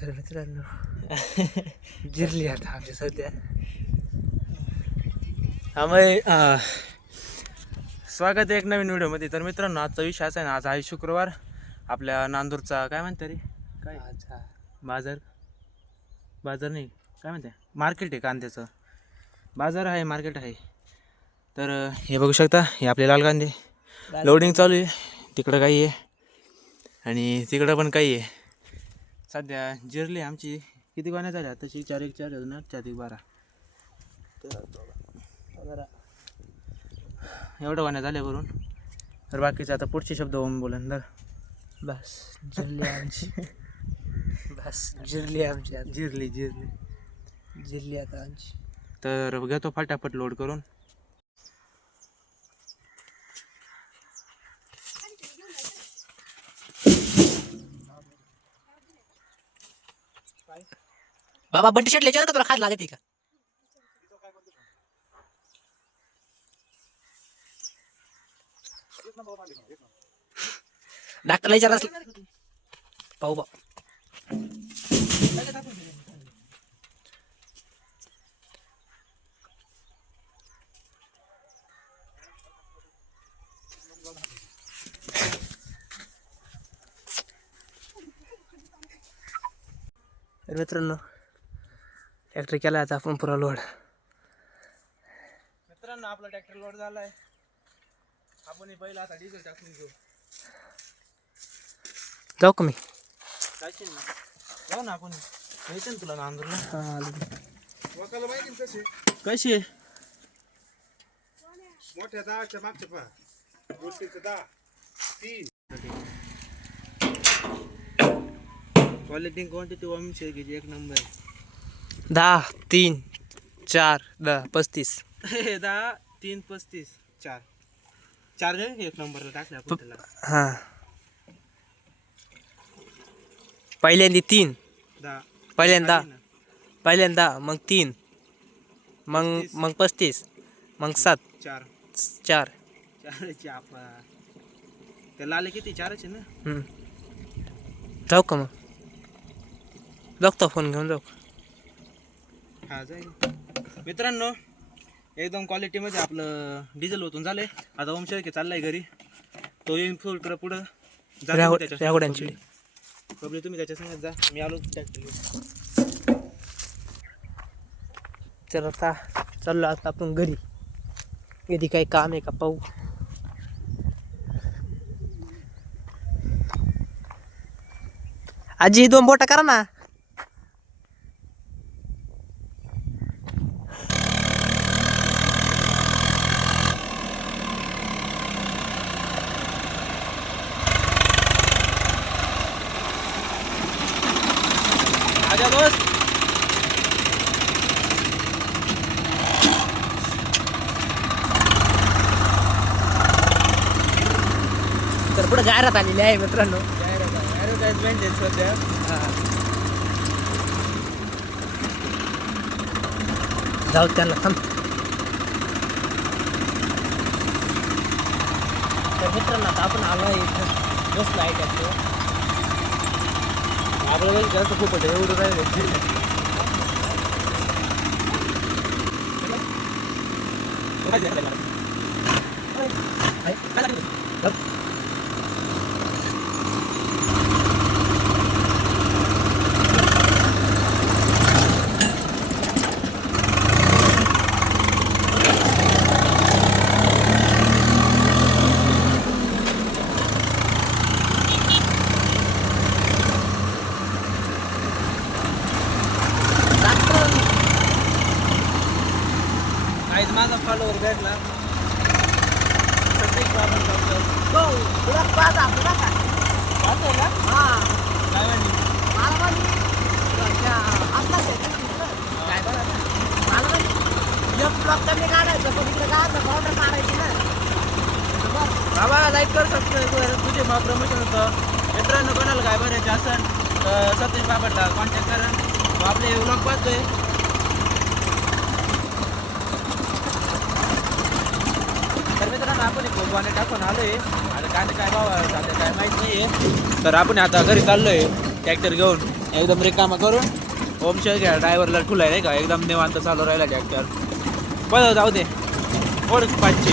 तर मित्रांनो जिरली आता आमच्या सध्या. आम्ही स्वागत आहे एक नवीन व्हिडिओमध्ये. तर मित्रांनो आजचा विषय असा आहे ना, आज आहे शुक्रवार. आपल्या नांदूरचा काय म्हणते रे, काय बाजार नाही काय म्हणते, मार्केट आहे कांद्याचं. बाजार आहे, मार्केट आहे. तर हे बघू शकता, हे आपले लाल कांदे लोडिंग चालू आहे. तिकडं काही आहे आणि तिकडं पण काही आहे. सध्या जिरली आमची किती गोण्या झाल्या तशी 4 1 4 4 1 12. तर एवढं गोण्या झाल्या भरून. तर बाकीचं आता पुढचे शब्द होऊन बोलन तर बस जिरली आमची. बस जिरली आमची आता. जिरली आता आमची. तर घेतो फटाफट लोड करून. बाबा बंटी शर्ट लेचार का तुला खात लागते का? डॉक्टरला विचार पाहू बा. तर मित्रांनो ट्रॅक्टर केला आता आपण पुरा लोड. मित्रांनो आपला ट्रॅक्टर लोड झालाय. आपण पहिला आता डिझेल टाकून घेऊ. जाऊ का मी? जाशील ना, जाऊ ना आपण. यायचं ना तुला नांदूरला? वकाला माहिती ना कसे कशी आहे? मोठ्या 10च्या मागच्या पहा, गोष्टीचं 10 3 क्वालिटी क्वांटिटी वॉमिंग घ्यायची एक नंबर. 10 3 4 10 35. 10 3 35 4 एक नंबरला टाकल्या आपण त्याला. हां पहिल्यांदा 3 10 पहिल्यांदा मग 3 मग 35 मग 7 4 4 आपा त्याला आले किती 4च आहे ना. जाऊ का मग? बघतो फोन घेऊन जाऊ. हा जाईल. मित्रांनो एकदम क्वालिटीमध्ये आपलं डिझेल ओतून झालंय. आता ओम शेळके चाललाय घरी. तो येईन फुल पुढं रावड्यांची कबली तुम्ही त्याच्या संगत जा. मी आलो तर आता चाललो आता आपण घरी. कधी काही काम आहे का पाहू. आजी 2 बोटा करा ना. आजा दोस्त. तर पुढे जाहिरात आलेली आहे मित्रांनो. ॲडव्हर्टाइजमेंट आहे सध्या. जाऊ त्यांना थांब. तर मित्रांनो आता आपण आलो इथं बसला आहे त्याचं. आपल्याला जास्त खूप होतं एवढं काय. आज माझा फॉलोवर भेटला. प्रत्येक बाबा काय म्हणली? बाबा लाईक कर, सबस्क्राईब कर. तुझे मग प्रमोशन होतं. मित्रांनो कोणाला काय भरायचे असेल तर सतीश बाबाला कॉन्टॅक्ट करा. तो आपले व्लॉग पाहतोय. तर मित्रांनो आपण गोवाने टाकून आलोय. आता कांदे काय भाव झाले काय माहीत नाही आहे. तर आपण आता घरी चाललोय ट्रॅक्टर घेऊन. एकदम रिकामा करून ओमशेर घ्या ड्रायव्हरला ठुलाय नाही का एकदम निवांत चालू राहिला ट्रॅक्टर. बरं जाऊ दे ओढ 5ची.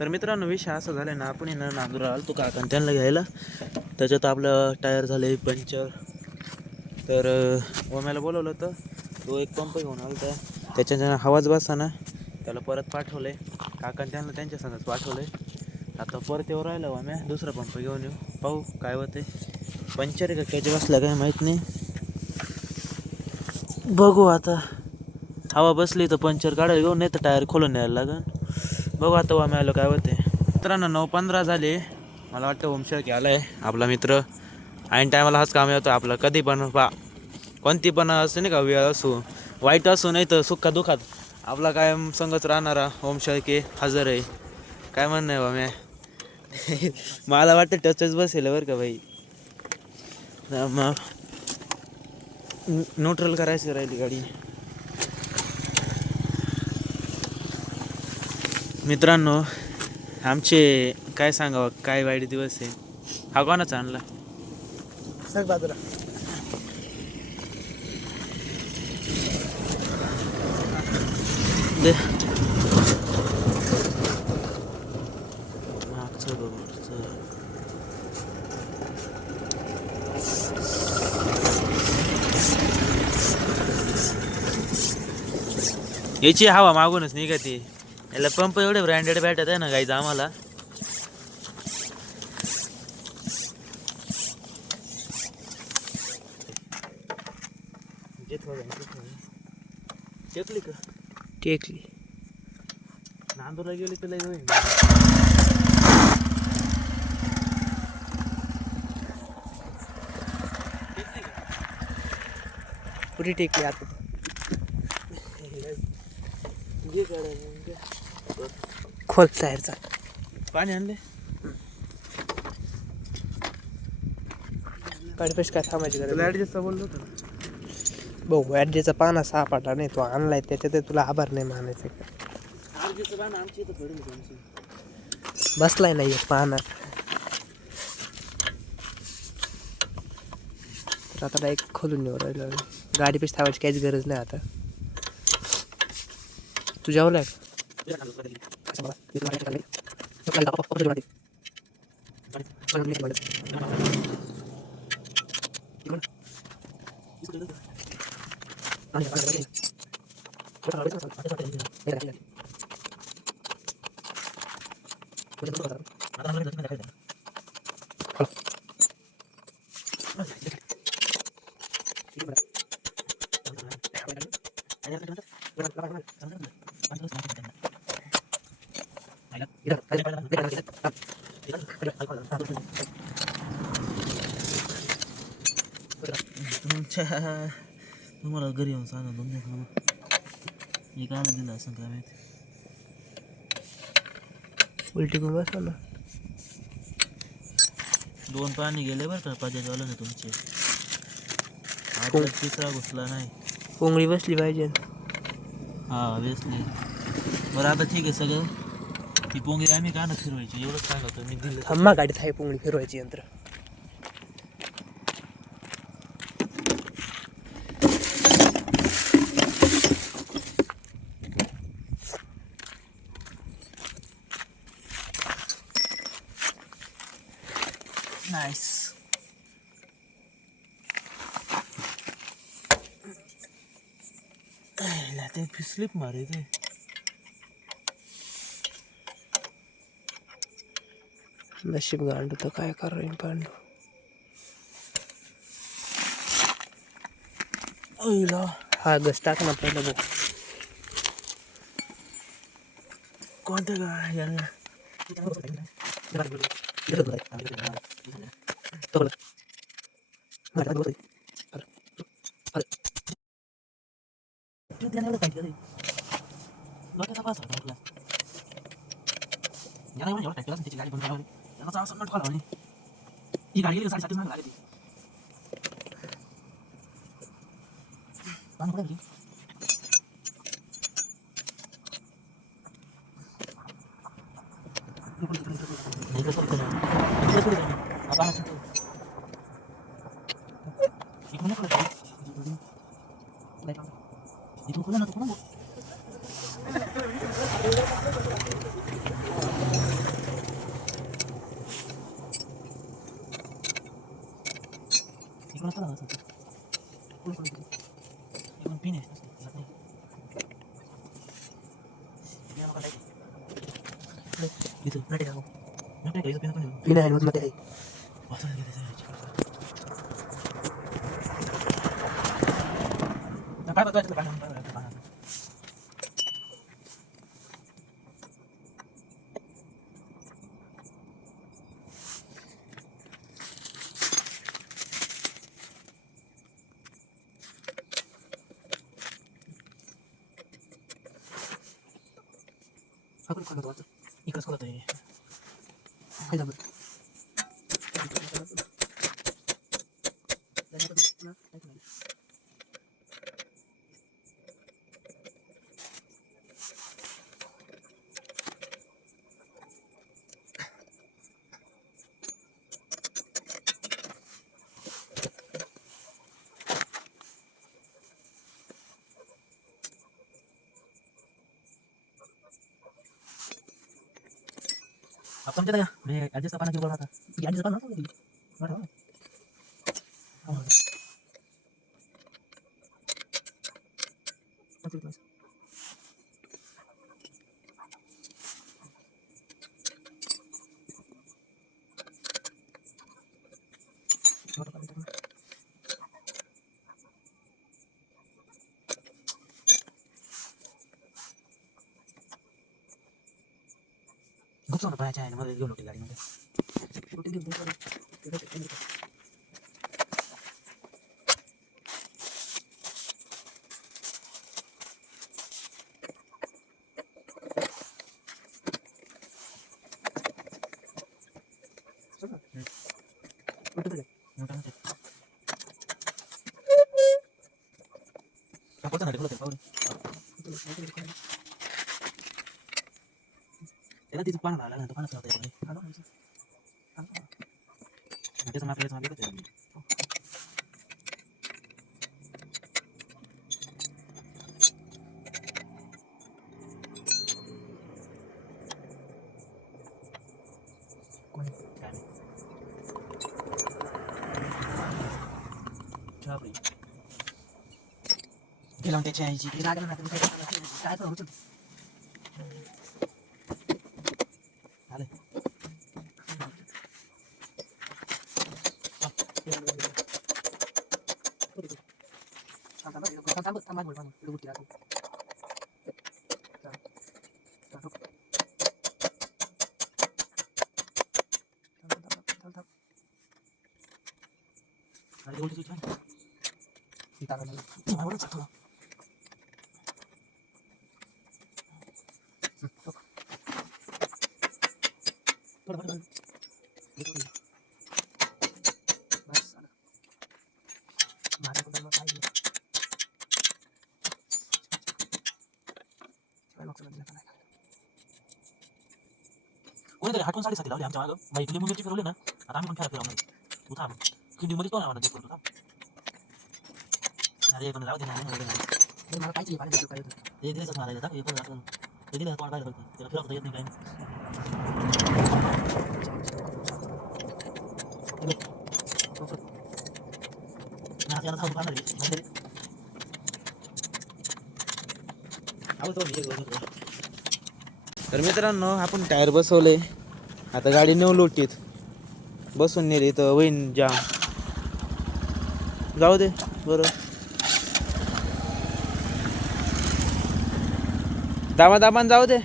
तर मित्रांनो विषय असं झालं ना, आपण ना नांदुरा आलो तो काका त्यांना घ्यायला. त्याच्यात आपलं टायर झाले पंक्चर. तर ओम्याला बोलवलं होतं, तो एक पंप घेऊन आला होता. त्याच्यानं हवाच बसा ना, त्याला परत पाठवलं आहे काकान त्यांना त्यांच्या संगच पाठवलं आहे. आता परत येऊ राहिला ओम्या दुसरा पंप घेऊन येऊ, पाहू काय होते. पंक्चर आहे का त्याच्या बसला काय माहीत नाही, बघू आता. हवा बसली तर पंक्चर काढायला घेऊन, नाही तर टायर खोलून न्यायला लागेल. बघू आता ओम्या आलो काय होते. मित्रांनो 9:15 झाले. मला वाटतं ओमशेर घ्यायला आहे आपला मित्र. ऐन टायमाला हाच काम येतो आपलं. कधी पण कोणती पण असते नाही का, वेळ असो वाईट असो नाही तर सुखा दुखात आपला काय संगच राहणारा ओमशेर के हजर आहे. काय म्हणणं आहे बाम्या? मला वाटतं टचच बसेल बरं का भाई. मग न्यूट्रल करायची राहिली गाडी. मित्रांनो आमचे काय सांगावं, काय वाईट दिवस आहे. हा कोणाचा आणला सग बाजूला. दे मागचं बघ. याची हवा मागूनच निघते. याला पंप एवढे ब्रँडेड भेटत आहे ना गाईज आम्हाला. टेकली का? टेकली. नांदूरला गेली तर लय होईल. पुरी टेकली आता. खोल टायरचा. पाणी आणले गाडी काय थांबायची गरज तुला ॲडजस्टचा बोललो होतो. बघू ॲडजेचा पाना सापडला नाही, तो आणलाय त्याच्यात तुला आभार नाही मानायचं. ॲडजस्टचं पाणी आमची इथं पडून तुमची. बसलाय नाही एक पाना. तर आता एक खोलून नेऊ राहिलो. गाडी पेक्षा थांबायची काहीच गरज नाही आता. तू जेवलाय का? तुम्हाला घरी येऊन सांगा तुमच्या हे काय दिलं असं काय माहिती. उलटी करून बसला ना. 2 पाणी गेले बरं का पाजाजवालं ना तुमचे. आता तिसरा घुसला नाही. पोंगळी बसली पाहिजे. हा वेसली. बरं आता ठीक आहे सगळं. ती पोंगळी आम्ही का ना फिरवायची एवढंच सांगतो मी. दिलं थांबा गाडीत आहे पोंगळी फिरवायची यंत्र. नाईस. ते स्लिप मारे ते. नशीब गांडू तर काय करेन पांडू. हा गस टाक ना पहिलं बघ. कोणतं काय याला इकडंच करत आहे आप समझे ना मैं एडजस्ट करना क्यों बोल रहा था ये एडजस्ट करना गुप्त होना पाया चाहे ना मतलब ये लोटी गाड़ी में Era di depan lah, lah depan sudah ada. Nanti sama kita jadi. Coba. Bilang teh aja, kita ada nanti kita tahu tu. Ada. Tambah boleh mana? Lu kira tu. Ada boleh tu kan? Kita kan. Mana orang satu. कोणीतरी हटवून साडेसाती लावली आमच्या मागं मग इकडे मुंबईची फिरवले ना आता आम्ही पण फिरा फिरवणार तू थांब खिंडीमध्येच कोण आम्हाला देतो थांब अरे पण राहू दे ना मला पाहिजे हे दिलेच मारायचं था हे पण असं हे दिलं कोण पाहिलं त्याला फिरवता येत नाही काही ना त्याला थांबून पाहणार तर मित्रांनो आपण टायर बसवले आता गाडी नेऊ लोटीत बसून नेली तर होईन जाम जाऊ दे बरं दाबान जाऊ दे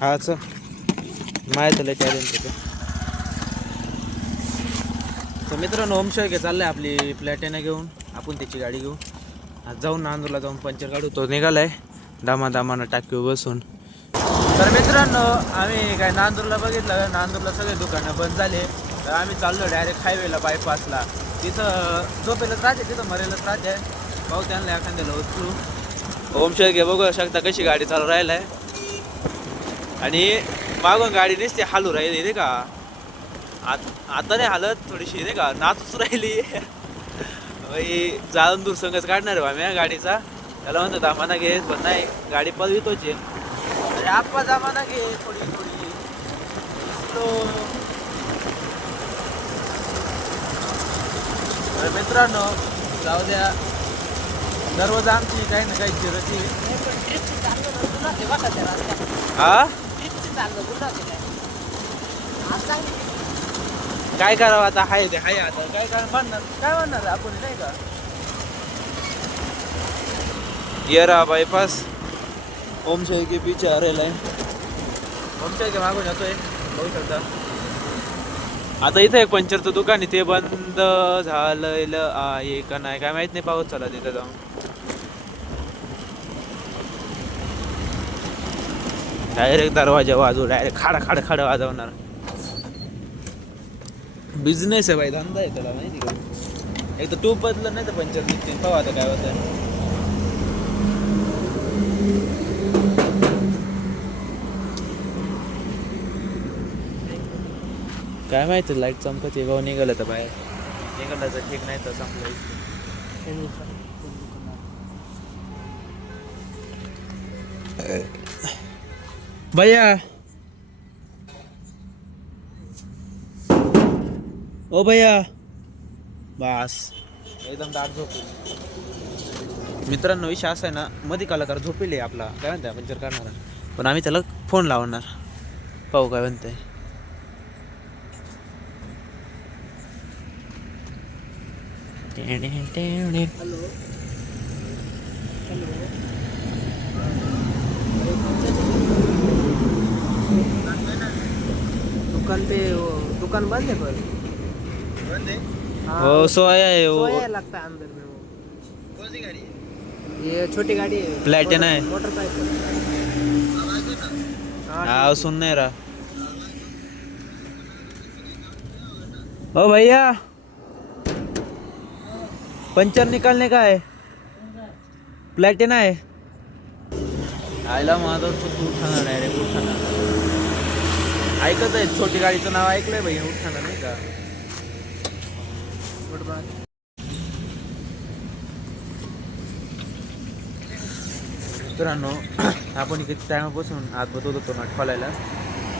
हा चल माहिती लय टॅलेंट होते तर मित्रांनो ओमशय घे चाललंय आपली प्लॅटिना घेऊन आपण त्याची गाडी घेऊ आज जाऊन नांदूरला जाऊन पंचर काढू तो निघालाय दामानं टाकीवर बसून तर मित्रांनो आम्ही काय नांदूरला बघितलं नांदूरला सगळे दुकानं बंद झाले तर आम्ही चाललो डायरेक्ट हायवेला बायपासला तिथं झोपेलच राहते तिथं मरेलच राहते पाहू त्यांना एखाद्याला उचलू ओम शेळके बघू शकता कशी गाडी चालू राहिलाय आणि मागून गाडी नुसती हालू राहिली नाही का. आता नाही हालत थोडीशी नाही का नाचूच राहिली. जाळून दूर संगच काढणार आहे आम्ही गाडीचा. त्याला म्हणतो दामाना घे पण नाही गाडी पळवितोच आहे. आप्पा दामाना घे थोडी थोडी स्लो. मित्रांनो जाऊ द्या दररोज आमची काही ना काही चिरची. हा काय करावं आता हाय ते हाय. आता काय म्हणणार आपण नाही का. ये रहा बाईपास ओम शेळके पीछे आ रहा है. ओम शेळके मागून येतोय बघू शकता. आता इथं एक पंक्चरचं दुकान आहे ते बंद झालं आहे का नाही काय माहित नाही. पाऊस चालला तिथं जाऊन. डायरेक्ट दरवाजा वाजवू डायरेक्ट खाडा खाडा वाजवणार. बिझनेस आहे भाई धंदा आहे त्याला माहिती का. एक तर टूप बदलं नाही तर पंक्चर निघते. पाहू आता काय होतं. काय माहिती लाईट चमकते भाऊ. निघालं तर बाहेर निघालं तर ठीक नाही तर संपलं. भैया ओ भैया बस एकदम दाट झोप. मित्रांनो विषय असा आहे ना मध्ये कलाकार झोपेले आपला काय म्हणताय पंक्चर काढणार पण आम्ही त्याला फोन लावणार. पाहू काय म्हणताय. दुकान बंद है पर बंद है. हो सोया है वो. सोया लगता है अंदर में वो. कौन सी गाड़ी है? ये छोटी गाड़ी है. प्लैटिना है. मोटरसाइकिल. हाँ सुन नहीं रहा. ओ भैया पंचर निकालने का है. प्लैटिना है. आयला माझं उठाना डायरेक्ट उठाना. ऐकत आहे छोटी गाडीचं नाव ऐकलंय भाई. उठाना नाही का. मित्रांनो आपण किती टायमापासून आत बदलत होतो ना खोलायला.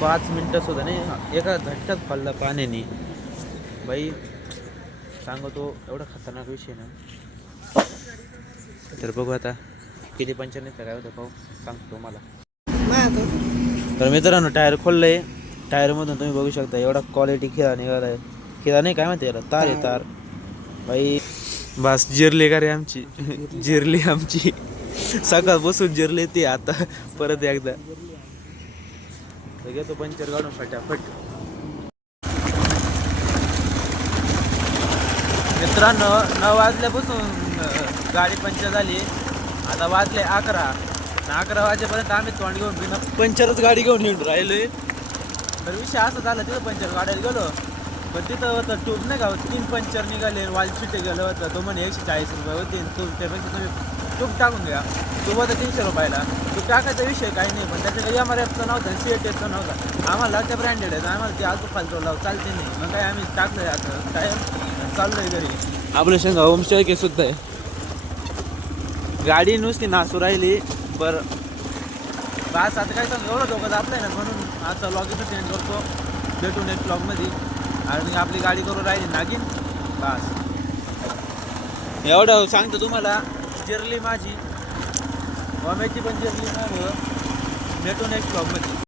5 मिनटं सुद्धा नाही एका झटक्यात खोलला पाण्याने बाई. सांगतो एवढा खतरनाक विषय ना. तर बघू आता किती पंचर नाही काय होतं पाहू सांगतो मला. तर मित्रांनो टायर खोललंय. टायरमधून तुम्ही बघू शकता एवढा क्वालिटी खिळा निघाला आहे. खिळा नाही काय म्हणते याला तार आहे तार बाई. बस जिरली का रे आमची. जिरली आमची सकाळ बसून जिरले ते आता परत एकदा. घेतो पंचर काढून फटाफट. मित्रांनो 9 वाजल्यापासून गाडी पंचर झाली. आता वाजले 11. 11 वाजेपर्यंत आम्ही तोंड घेऊन बिना पंचरच गाडी घेऊन येऊन राहिलोय. तर विषय असं झाला तिथं पंचर गाड्याला गेलो पण तिथं होतं ट्यूब नाही का 3 पंचर निघाले. वाल शिटे गेलं होतं. तो म्हणे 140 रुपये होते. तो त्यापेक्षा तुम्ही ट्यूब टाकून घ्या. ट्यूब होतं 300 रुपयाला. ट्यूब टाकायचा विषय काही नाही पण त्याच्याकडे MRFचा नव्हता CATFचा नव्हता. आम्हाला त्या ब्रँडेड आहे आम्हाला ते आलतो फालतो लाव चालते नाही. मग काय आम्ही टाकलं आता काय चाललंय घरी. आपलं शेंगा ओम शेळके सुद्धा आहे. गाडी नुसती नासू राहिली बरं. बस आता काय सांग एवढं डोकं आपलं आहे ना म्हणून आता ब्लॉग इथं चेंज करतो. भेटू नेक्स्ट ब्लॉगमध्ये. आणि आपली गाडी करून राहिली नागिन बस एवढं सांगतो तुम्हाला. जिरली माझी ओम्याची पण जिरली. मग भेटू नेक्स्ट ब्लॉगमध्ये.